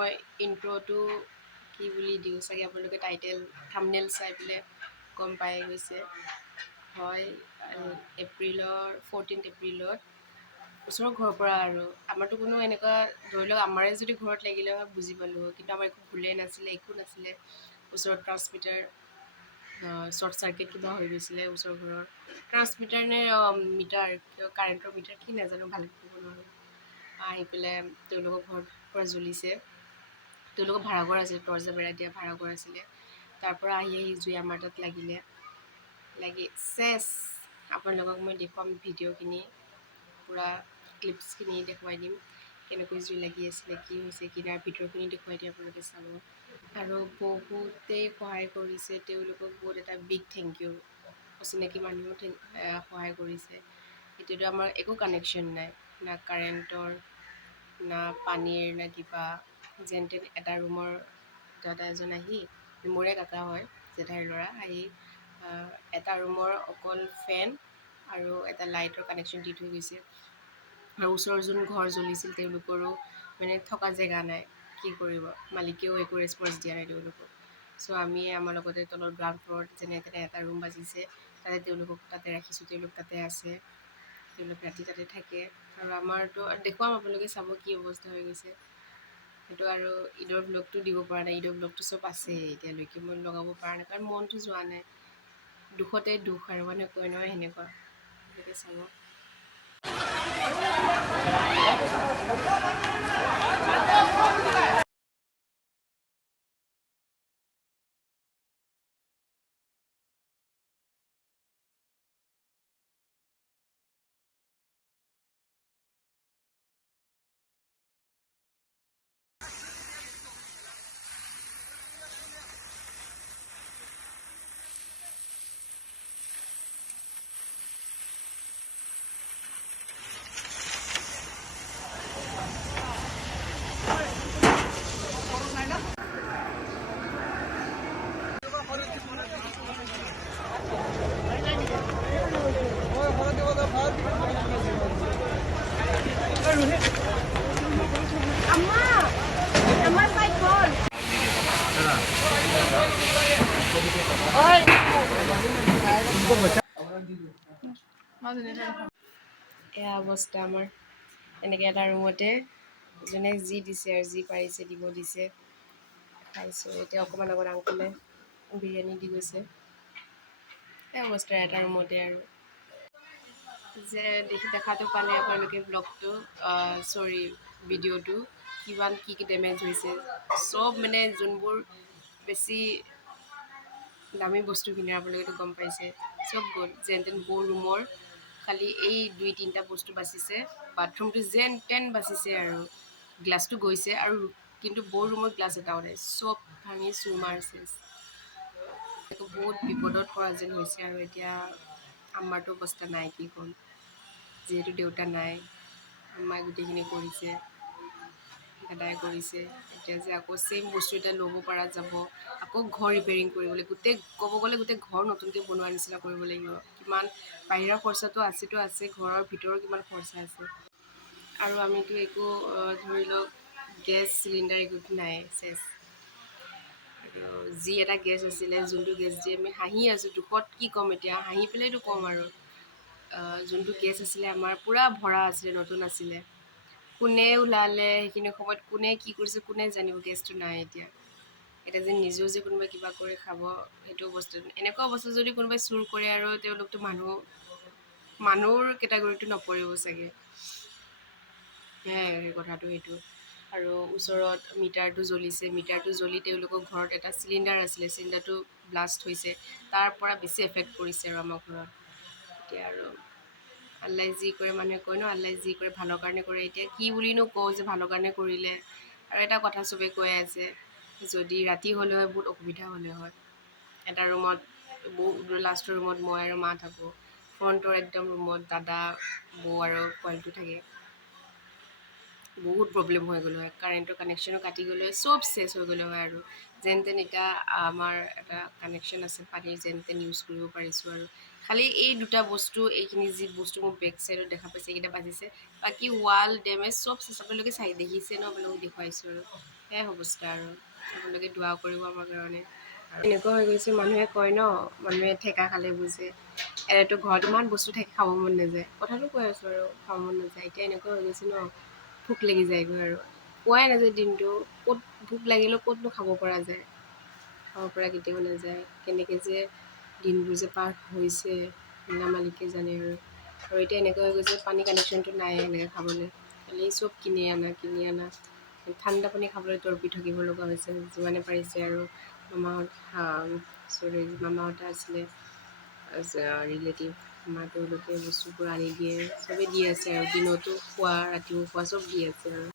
মই ইণ্ট্ৰ'টো কি বুলি দিওঁ চাগে, আপোনালোকে টাইটেল থাম্বনেইল চাই পেলাই গম পাই গৈছে। হয়, এপ্ৰিলৰ 14 এপ্ৰিলত ওচৰৰ ঘৰৰ পৰা আৰু আমাৰতো কোনো এনেকুৱা ধৰি লওক আমাৰে যদি ঘৰত লাগিলে হয় বুজি পালোঁ হয়, কিন্তু আমাৰ একো ভুলেই নাছিলে, একো নাছিলে। ওচৰত ট্ৰান্সমিটাৰ শ্বৰ্ট চাৰ্কিট কিবা হৈ গৈছিলে ওচৰৰ ঘৰৰ ট্ৰান্সমিটাৰ নে মিটাৰ কাৰেণ্টৰ মিটাৰ কি নাজানো, ভালকৈ ক'ব নোৱাৰোঁ। আহি পেলাই তেওঁলোকৰ ঘৰৰ পৰা জ্বলিছে। তেওঁলোকৰ ভাড়াঘৰ আছিলে, দৰ্জা বেৰা দিয়া ভাড়াঘৰ আছিলে। তাৰ পৰা আহি জুই আমাৰ তাত লাগি চেছ। আপোনালোকক মই দেখুৱাম ভিডিঅ'খিনি, পূৰা ক্লিপছখিনি দেখুৱাই দিম, কেনেকৈ জুই লাগি আছিলে, কি হৈছে কি নাই, ভিতৰখিনি দেখুৱাই দিম, আপোনালোকে চাব। আৰু বহুতেই সহায় কৰিছে, তেওঁলোকক বহুত এটা বিগ থেংক ইউ। অচিনাকি মানুহেও সহায় কৰিছে। এতিয়াতো আমাৰ একো কানেকশ্যন নাই, না কাৰেণ্টৰ না পানীৰ না কিবা। যেন তেন এটা ৰুমৰ দাদা এজন আহি, মোৰে কাকা হয়, জেঠাইৰ ল'ৰা, আহি এটা ৰুমৰ অকল ফেন আৰু এটা লাইটৰ কানেকশ্যন দি থৈ গৈছে। আৰু ওচৰৰ যোন ঘৰ জ্বলিছিল তেওঁলোকৰো মানে থকা জেগা নাই, কি কৰিব, মালিকেও একো ৰেচপন্স দিয়া নাই তেওঁলোকক। চ' আমি আমাৰ লগতে তলৰ গ্ৰাউণ্ড ফ্ল'ৰত যেনে তেনে এটা ৰুম বাজিছে, তাতে তেওঁলোকক তাতে ৰাখিছোঁ, তেওঁলোক তাতে আছে, তেওঁলোক ৰাতি তাতে থাকে। আৰু আমাৰতো দেখুৱাম, আপোনালোকে চাব কি অৱস্থা হৈ গৈছে। সেইটো আৰু ঈদৰ ব্লগটো দিব পৰা নাই, ঈদৰ ব্লগটো চব আছে এতিয়ালৈকে, মই লগাব পৰা নাই কাৰণ মনটো যোৱা নাই। দুখতে দুখ আৰু মানুহে কয় নহয় সেনেকুৱা। আপোনালোকে চাব। এয়া অৱস্থা আমাৰ, এনেকৈ এটা ৰুমতে যোনে যি দিছে আৰু যি পাৰিছে দিব দিছে, খাইছোঁ। এতিয়া অকণমান আগত আংকলে বিৰিয়ানী দি গৈছে। এই অৱস্থা এটা ৰুমতে আৰু যে দেখাটো পালে আপোনালোকে ব্লগটো, চৰি ভিডিঅ'টো, কিমান কি ডেমেজ হৈছে চব, মানে যোনবোৰ বেছি দামী বস্তুখিনি আপোনালোকেতো গম পাইছে, চব গ'ল। যেন তেন বৌ ৰুমৰ খালি এই 2-3টা বস্তু বাচিছে, বাথৰুমটো যেন তেন বাচিছে আৰু গ্লাছটো গৈছে, আৰু কিন্তু বৌ ৰুমৰ গ্লাছ এটাও নাই, চব ভাঙি চুৰমাৰ চেচ। বহুত বিপদত পৰা যেন হৈছে। আৰু এতিয়া আমাৰতো অৱস্থা নাই, কি ক'ম, যিহেতু দেউতা নাই, আমাই গোটেইখিনি কৰিছে, দাদাই কৰিছে। এতিয়া যে আকৌ ছেইম বস্তু এটা ল'ব পৰা যাব, আকৌ ঘৰ ৰিপেয়াৰিং কৰিবলৈ, গোটেই ক'ব গ'লে গোটেই ঘৰ নতুনকৈ বনোৱাৰ নিচিনা কৰিব লাগিব। কিমান বাহিৰৰ খৰচাটো আছে, ঘৰৰ ভিতৰৰ কিমান খৰচা আছে। আৰু আমিতো একো ধৰি লওক গেছ চিলিণ্ডাৰ একো নাই, চেচ। আৰু যি এটা গেছ আছিলে, যোনটো গেছ দি আমি হাঁহি আছোঁ, দুখত কি ক'ম এতিয়া, হাঁহি পেলাইতো ক'ম আৰু যোনটো গেছ আছিলে আমাৰ পূৰা ভৰা আছিলে, নতুন আছিলে। কোনে ওলালে সেইখিনি সময়ত, কোনে কি কৰিছে কোনে জানিব, গেছটো নাই এতিয়া। এতিয়া যে নিজেও যে কোনোবাই কিবা কৰি খাব, সেইটো অৱস্থা, এনেকুৱা অৱস্থা যদি কোনোবাই চুৰ কৰে আৰু তেওঁলোকতো মানুহৰ কেটাগৰীটো নপৰিব চাগে। সেয়াই সেই কথাটো সেইটো। আৰু ওচৰত মিটাৰটো জ্বলি তেওঁলোকৰ ঘৰত এটা চিলিণ্ডাৰ আছিলে, চিলিণ্ডাৰটো ব্লাষ্ট হৈছে, তাৰ পৰা বেছি এফেক্ট কৰিছে আৰু আমাৰ ঘৰত। এতিয়া আৰু আল্লাই যি কৰে, মানুহে কয় ন, আল্লাই যি কৰে ভালৰ কাৰণে কৰে। এতিয়া কি বুলিনো কওঁ যে ভালৰ কাৰণে কৰিলে। আৰু এটা কথা চবেই কৈ আছে, যদি ৰাতি হ'লে হয় বহুত অসুবিধা হ'লে হয়। এটা ৰুমত লাষ্টৰ ৰুমত মই আৰু মা থাকোঁ, ফ্ৰণ্টৰ একদম ৰুমত দাদা, বৌ আৰু পোৱালিটো থাকে। বহুত প্ৰব্লেম হৈ গ'ল হয়, কাৰেণ্টৰ কানেকশ্যনো কাটি গ'লে হয়, চব চেছ হৈ গ'লে হয়। আৰু যেন তেন এতিয়া আমাৰ এটা কানেকশ্যন আছে পানীৰ, যেন তেন ইউজ কৰিব পাৰিছোঁ আৰু খালি এই দুটা বস্তু, এইখিনি যি বস্তু মোক বেক চাইডত দেখা পাইছে এইকেইটা বাজিছে, বাকী ৱাল ডেমেজ চব আপোনালোকে চাই দেখিছে ন, আপোনালোকক দেখুৱাইছোঁ আৰু সেয়াই অৱস্থা আৰু আপোনালোকে দোৱা কৰিব আমাৰ কাৰণে। এনেকুৱা হৈ গৈছে, মানুহে কয় ন, মানুহে ঠেকা খালে বুজে, এনেতো ঘৰত ইমান বস্তু থাকে খাব মন নাযায়, কথাটো কৈ আছোঁ আৰু খাব মন নাযায়। এতিয়া এনেকুৱা হৈ গৈছে ন, ভোক লাগি যায়গৈ আৰু পোৱাই নাযায় দিনটো, ক'ত ভোক লাগিলেও ক'তনো খাব পৰা যায়, খাব পৰা কেতিয়াও নাযায়। কেনেকৈ যে দিনবোৰ যে পাৰ হৈছে মহিলা মালিকে জানে আৰু এতিয়া এনেকুৱা হৈ গৈছে পানী কানেকশ্যনটো নাই এনেকৈ খাবলৈ, খালি চব কিনি আনা ঠাণ্ডা পানী খাবলৈ তৰপি থাকিব লগা হৈছে যিমানে পাৰিছে। আৰু মামাহঁত আছিলে ৰিলেটিভ, তেওঁলোকে বস্তুবোৰ আনি দিয়ে, চবেই দি আছে আৰু দিনতো খোৱা ৰাতিও খোৱা চব দি আছে আৰু